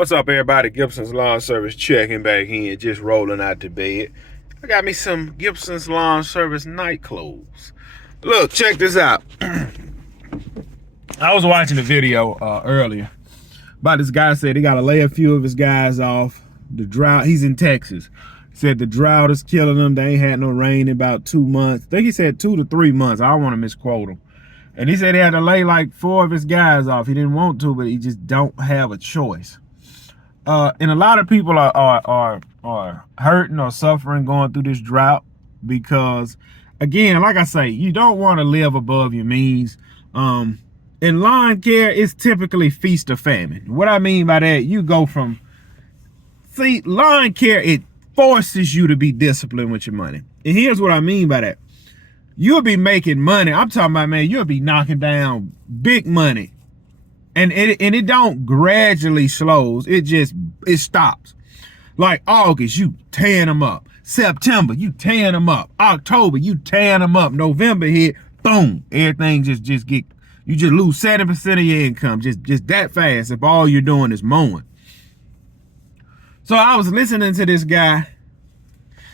What's up, everybody? Gibson's Lawn Service checking back in, just rolling out to bed. I got me some Gibson's Lawn Service night clothes. Look, check this out. I was watching a video earlier about this guy said he got to lay a few of his guys off. The drought, he's in Texas. Said the drought is killing them. They ain't had no rain in about 2 months. I think he said 2 to 3 months. I don't want to misquote him. And he said he had to lay like 4 of his guys off. He didn't want to, but he just don't have a choice. And a lot of people are hurting or suffering going through this drought because, again, like I say, you don't want to live above your means. In lawn care, it's typically feast or famine. What I mean by that, you go from, see, lawn care, it forces you to be disciplined with your money. And here's what I mean by that. You'll be making money. I'm talking about, man, you'll be knocking down big money. And it don't gradually slows. It stops. Like August, you tearing them up. September, you tearing them up. October, you tearing them up. November hit, boom. Everything just get, you just lose 7% of your income. Just that fast if all you're doing is mowing. So I was listening to this guy.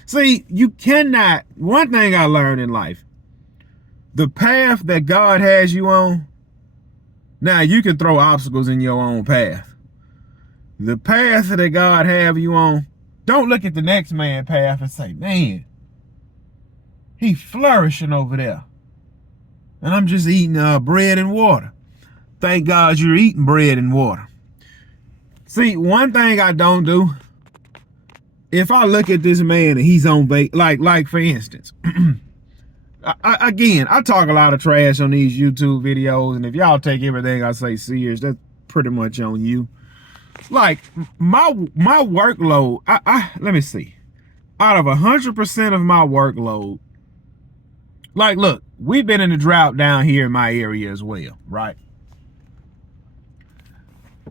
See, you cannot, one thing I learned in life, the path that God has you on, now, you can throw obstacles in your own path. The path that God have you on, don't look at the next man's path and say, man, he flourishing over there. And I'm just eating bread and water. Thank God you're eating bread and water. See, one thing I don't do, if I look at this man and he's on like for instance, I talk a lot of trash on these YouTube videos, and if y'all take everything I say serious, that's pretty much on you. Like, my workload, let me see. Out of 100% of my workload, like, look, we've been in a drought down here in my area as well, right?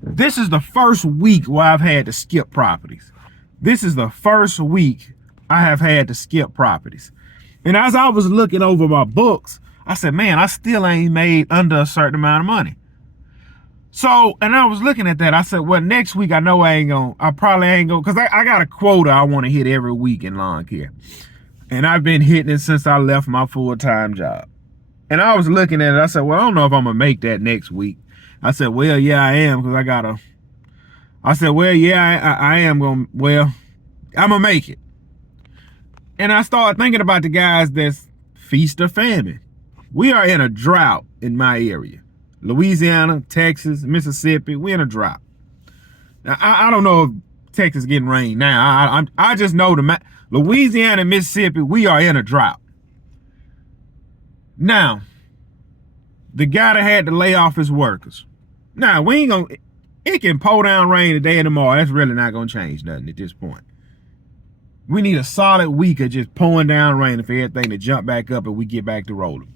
This is the first week where I've had to skip properties. This is the first week I have had to skip properties. And as I was looking over my books, I said, man, I still ain't made under a certain amount of money. So, and I was looking at that. I said, well, next week, I know I probably ain't gonna, because I got a quota I want to hit every week in lawn care. And I've been hitting it since I left my full-time job. And I was looking at it. I said, well, I don't know if I'm going to make that next week. I said, well, yeah, I am, because I said, well, yeah, I am going to, well, I'm going to make it. And I started thinking about the guys that's feast or famine. We are in a drought in my area. Louisiana, Texas, Mississippi, we're in a drought. Now, I don't know if Texas is getting rain now. I just know Louisiana and Mississippi, we are in a drought. Now, the guy that had to lay off his workers. Now, we ain't gonna, it can pour down rain today and tomorrow. That's really not gonna change nothing at this point. We need a solid week of just pouring down rain for everything to jump back up and we get back to rolling.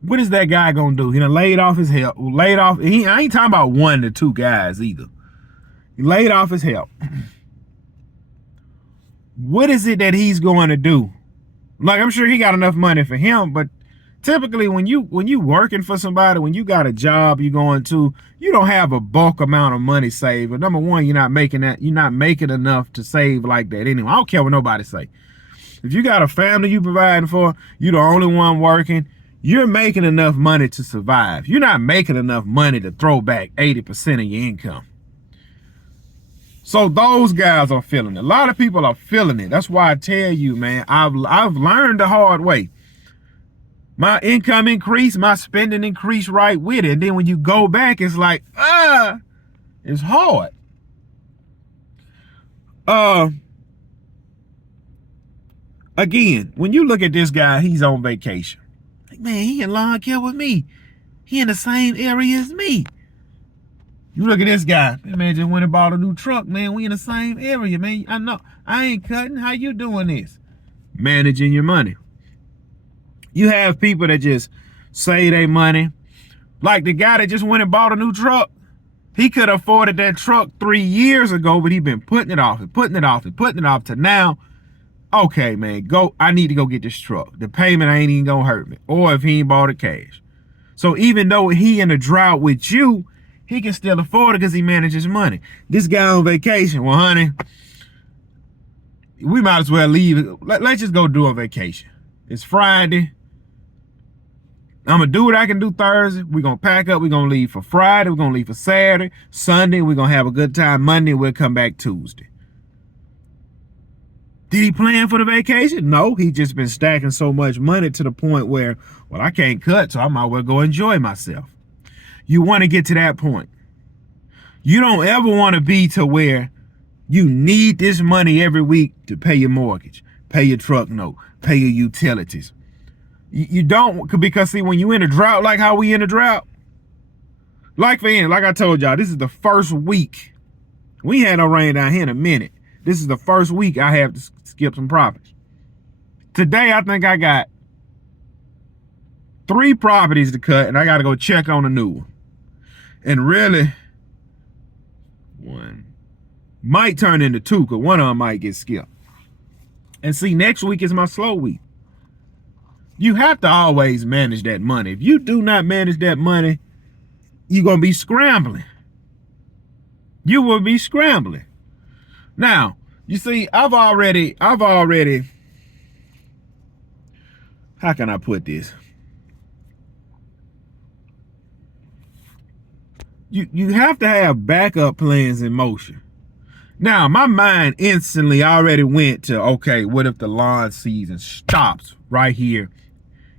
What is that guy gonna do? He done laid off his help. I ain't talking about 1 to 2 guys either. He laid off his help. What is it that he's going to do? Like, I'm sure he got enough money for him, but typically when you working for somebody, when you got a job you going to, you don't have a bulk amount of money saved. But number one, you're not making enough to save like that anyway. I don't care what nobody say. If you got a family you providing for, you're the only one working, you're making enough money to survive. You're not making enough money to throw back 80% of your income. So those guys are feeling it. A lot of people are feeling it. That's why I tell you, man, I've learned the hard way. My income increased, my spending increased right with it. And then when you go back, it's like, it's hard. Again, when you look at this guy, he's on vacation. Like, man, he in lawn care with me. He in the same area as me. You look at this guy, man, just went and bought a new truck, man. We in the same area, man. I know, I ain't cutting. How you doing this? Managing your money. You have people that just save their money. Like the guy that just went and bought a new truck. He could have afforded that truck 3 years ago, but he been putting it off and putting it off and putting it off to now. Okay, man, I need to go get this truck. The payment ain't even gonna hurt me. Or if he ain't bought it cash. So even though he in a drought with you, He can still afford it because he manages money. This guy on vacation, well, honey, we might as well leave. Let's just go do a vacation. It's Friday. I'm going to do what I can do Thursday. We're going to pack up. We're going to leave for Friday. We're going to leave for Saturday. Sunday, we're going to have a good time. Monday, we'll come back Tuesday. Did he plan for the vacation? No, he just been stacking so much money to the point where, well, I can't cut, so I might well go enjoy myself. You want to get to that point. You don't ever want to be to where you need this money every week to pay your mortgage, pay your truck note, pay your utilities. You don't, because see, when you in a drought like how we in a drought, like I told y'all, this is the first week. We had no rain down here in a minute. This is the first week I have to skip some properties. Today, I think I got 3 properties to cut, and I got to go check on a new one. And really, one might turn into 2, because one of them might get skipped. And see, next week is my slow week. You have to always manage that money. If you do not manage that money, you're going to be scrambling. You will be scrambling. Now, you see, I've already, how can I put this? You have to have backup plans in motion. Now, my mind instantly already went to, okay, what if the lawn season stops right here,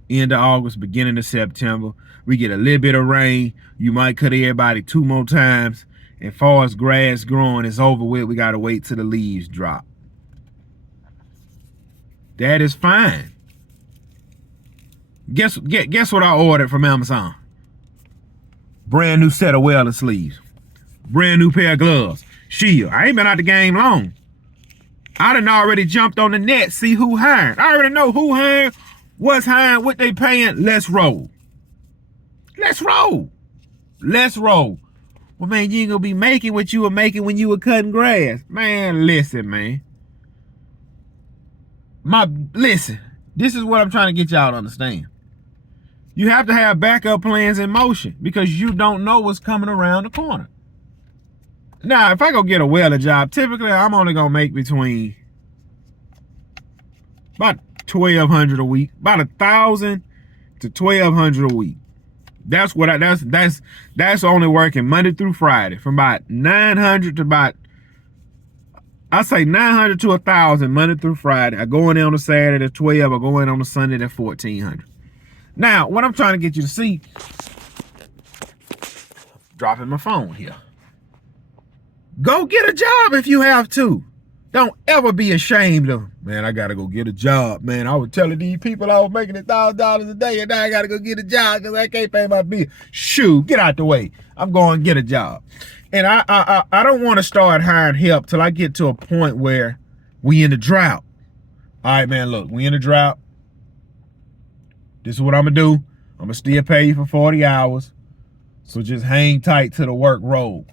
end of August, beginning of September? We get a little bit of rain. You might cut everybody 2 more times. And far as grass growing is over with, we got to wait till the leaves drop. That is fine. Guess what I ordered from Amazon? Brand new set of welder sleeves. Brand new pair of gloves. Shield. I ain't been out the game long. I done already jumped on the net, see who hiring. I already know who hiring, what's hiring, what they paying. Let's roll. Let's roll. Let's roll. Well, man, you ain't gonna be making what you were making when you were cutting grass. Man, listen, man. Listen, this is what I'm trying to get y'all to understand. You have to have backup plans in motion because you don't know what's coming around the corner. Now, if I go get a welder job, typically I'm only gonna make between about $1,200 a week, about $1,000 to $1,200 a week. That's what that's only working Monday through Friday from about 900 to about, I say 900 to 1,000 Monday through Friday. I go in there on a Saturday at 12. I go in on a Sunday at 1,400. Now, what I'm trying to get you to see, dropping my phone here. Go get a job if you have to. Don't ever be ashamed of, man, I gotta go get a job, man. I was telling these people I was making $1,000 a day and now I gotta go get a job because I can't pay my bill. Shoot, get out the way. I'm going to get a job. And I don't want to start hiring help till I get to a point where we in a drought. All right, man, look, we in a drought. This is what I'm gonna do. I'm gonna still pay you for 40 hours. So just hang tight to the work road.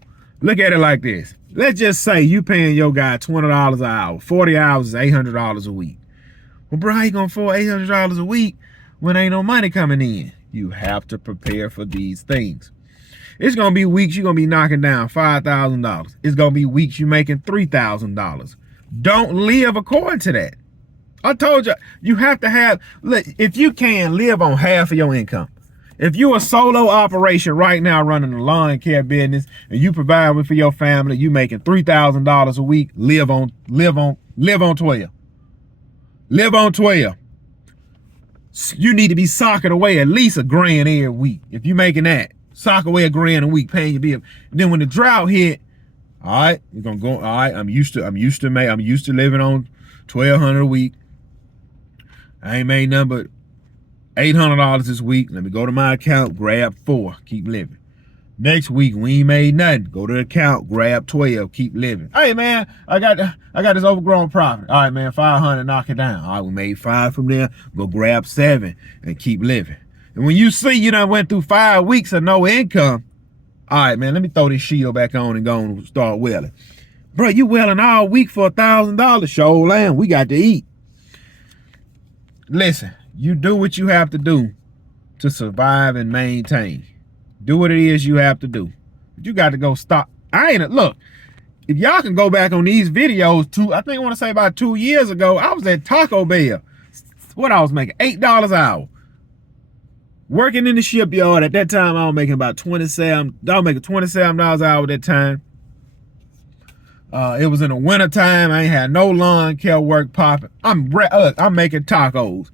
Look at it like this. Let's just say you paying your guy $20 an hour. 40 hours is $800 a week. Well, bro, how you gonna afford $800 a week when ain't no money coming in? You have to prepare for these things. It's gonna be weeks you're gonna be knocking down $5,000. It's gonna be weeks you making $3,000. Don't live according to that. I told you, you have to have, look, if you can, live on half of your income. If you're a solo operation right now running a lawn care business and you provide for your family, you making $3,000 a week, live on 12. Live on 12. You need to be socking away at least $1,000 every week. If you're making that, sock away $1,000 a week, paying your bill. And then when the drought hit, all right, we're gonna go. All right, I'm used to living on $1,200 a week. I ain't made nothing but $800 this week. Let me go to my account, grab 4, keep living. Next week, we ain't made nothing. Go to the account, grab 12, keep living. Hey man, I got this overgrown property. All right, man, 500, knock it down. All right, we made 5 from there. Go grab 7 and keep living. And when you see you done went through 5 weeks of no income, all right, man, let me throw this shield back on and go and start welling. Bro, you welling all week for $1,000. Show land, we got to eat. Listen, you do what you have to do to survive and maintain. Do what it is you have to do. But you got to go stop. Look, if y'all can go back on these videos I think I want to say about 2 years ago, I was at Taco Bell. What I was making, $8 an hour. Working in the shipyard. At that time, I was making about $27 an hour at that time. It was in the winter time. I ain't had no lawn care work popping. I'm making tacos.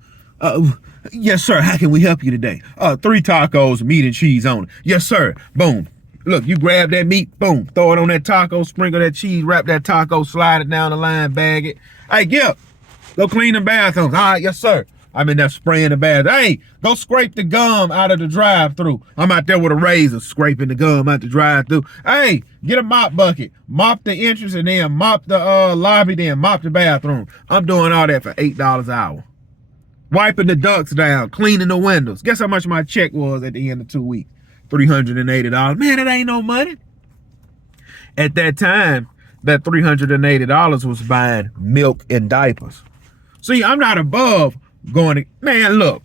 Yes, sir. How can we help you today? 3 tacos, meat and cheese on it. Yes, sir. Boom. Look, you grab that meat, boom, throw it on that taco, sprinkle that cheese, wrap that taco, slide it down the line, bag it. Hey, get go clean the bathrooms. All right, yes, sir. I'm in there spraying the bath. Hey, go scrape the gum out of the drive-thru. I'm out there with a razor scraping the gum out the drive-thru. Hey, get a mop bucket, mop the entrance, and then mop the lobby, then mop the bathroom. I'm doing all that for $8 an hour. Wiping the ducts down, cleaning the windows. Guess how much my check was at the end of 2 weeks? $380. Man, it ain't no money. At that time, that $380 was buying milk and diapers. See, I'm not above going to, man, look,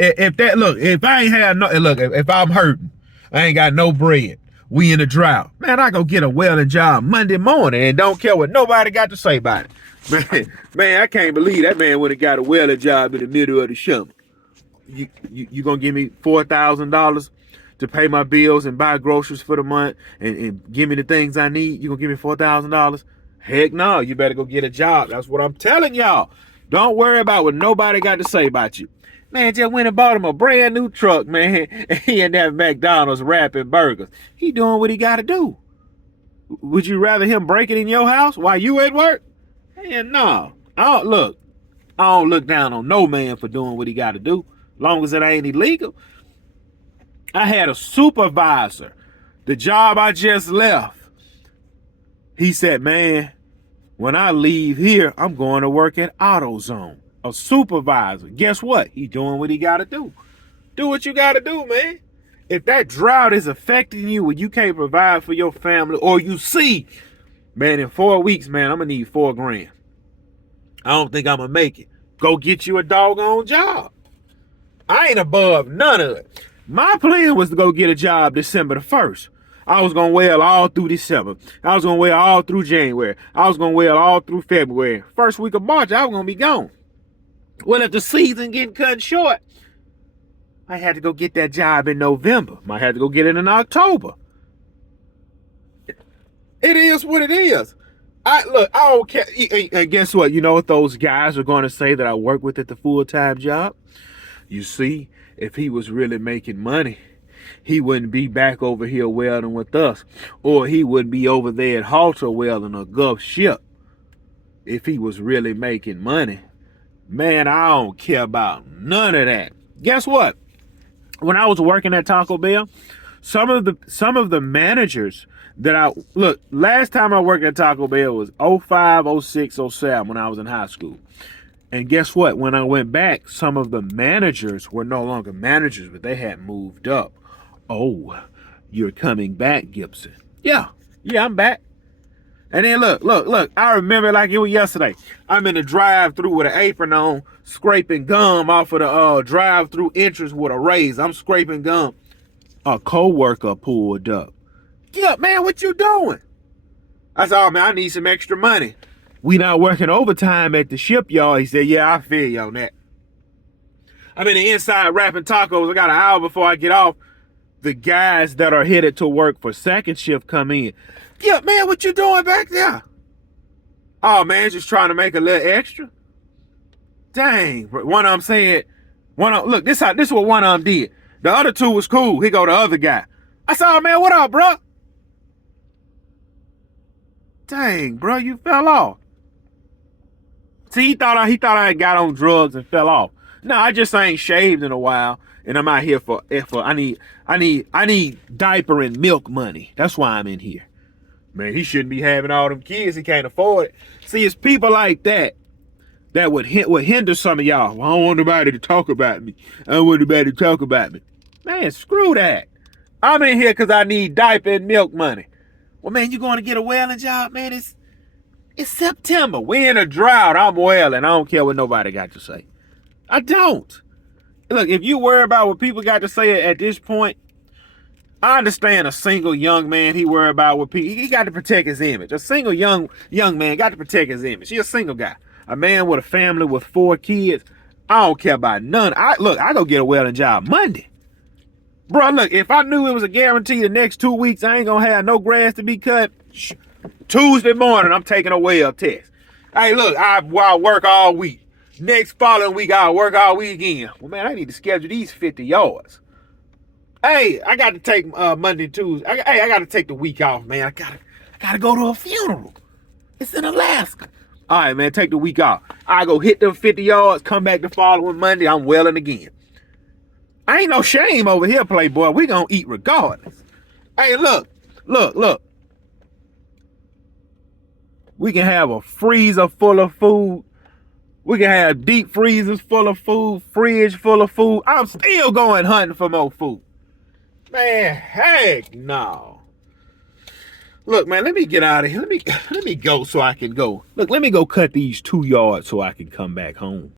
if I ain't had no, look, if I'm hurting, I ain't got no bread, we in a drought, man, I go get a welding job Monday morning and don't care what nobody got to say about it. Man, I can't believe that man would have got a welding job in the middle of the summer. You gonna give me $4,000 to pay my bills and buy groceries for the month and give me the things I need? You gonna give me $4,000? Heck no, you better go get a job. That's what I'm telling y'all. Don't worry about what nobody got to say about you. Man just went and bought him a brand new truck, man. And he in that McDonald's wrapping burgers. He doing what he got to do. Would you rather him break it in your house while you at work? Hell no. I don't look down on no man for doing what he got to do, long as it ain't illegal. I had a supervisor, the job I just left. He said, man, when I leave here, I'm going to work at AutoZone. A supervisor. Guess what? He doing what he got to do. Do what you got to do, man. If that drought is affecting you and you can't provide for your family, or you see, man, in 4 weeks, man, I'm going to need $4 grand. I don't think I'm going to make it. Go get you a doggone job. I ain't above none of it. My plan was to go get a job December the 1st. I was going to weld all through December. I was going to weld all through January. I was going to weld all through February. First week of March, I was going to be gone. Well, if the season getting cut short, I had to go get that job in November. I had to go get it in October. It is what it is. I don't care. And guess what? You know what those guys are going to say that I work with at the full-time job? You see, if he was really making money, he wouldn't be back over here welding with us, or he wouldn't be over there at Halter welding a Gulf ship. If he was really making money, man, I don't care about none of that. Guess what? When I was working at Taco Bell, some of the managers that last time I worked at Taco Bell was 05, 06, 07 when I was in high school. And guess what? When I went back, some of the managers were no longer managers, but they had moved up. Oh, you're coming back, Gibson. Yeah, I'm back. And then look, I remember like it was yesterday. I'm in the drive-thru with an apron on, scraping gum off of the drive-thru entrance with a razor. I'm scraping gum. A co-worker pulled up. Yeah, man, what you doing? I said, oh, man, I need some extra money. We not working overtime at the shipyard. He said, yeah, I feel you on that. I'm in the inside wrapping tacos. I got an hour before I get off. The guys that are headed to work for second shift come in. Yeah, man, what you doing back there? Oh, man, just trying to make a little extra. Dang. One of them said, look, this is what one of them did. The other two was cool. He go the other guy. I said, oh, man, what up, bro? Dang, bro, you fell off. See, he thought I had got on drugs and fell off. No, I just ain't shaved in a while, and I'm out here for I need diaper and milk money. That's why I'm in here. Man, he shouldn't be having all them kids. He can't afford it. See, it's people like that would hinder some of y'all. Well, I don't want nobody to talk about me. I don't want nobody to talk about me. Man, screw that. I'm in here because I need diaper and milk money. Well, man, you going to get a welding job? Man, it's September. We in a drought. I'm welding. I don't care what nobody got to say. I don't. Look, if you worry about what people got to say at this point, I understand a single young man, he worry about what people, he got to protect his image. A single young man got to protect his image. He a single guy. A man with a family with 4 kids, I don't care about none. I go get a welding job Monday. Bro, look, if I knew it was a guarantee the next 2 weeks I ain't gonna have no grass to be cut, Tuesday morning I'm taking a weld test. Hey, look, I'll work all week. Next following week I'll work all week again. Well, man, I need to schedule these 50 yards. Hey, I got to take Monday and Tuesday. I got to take the week off, man. I gotta go to a funeral. It's in Alaska. All right, man, take the week off. I go hit them 50 yards, come back the following Monday, I'm welding again. I ain't no shame over here, Playboy. We gonna eat regardless. Hey, look. We can have a freezer full of food. We can have deep freezers full of food, fridge full of food. I'm still going hunting for more food. Man, heck no. Look, man, let me get out of here. Let me go so I can go. Look, let me go cut these 2 yards so I can come back home.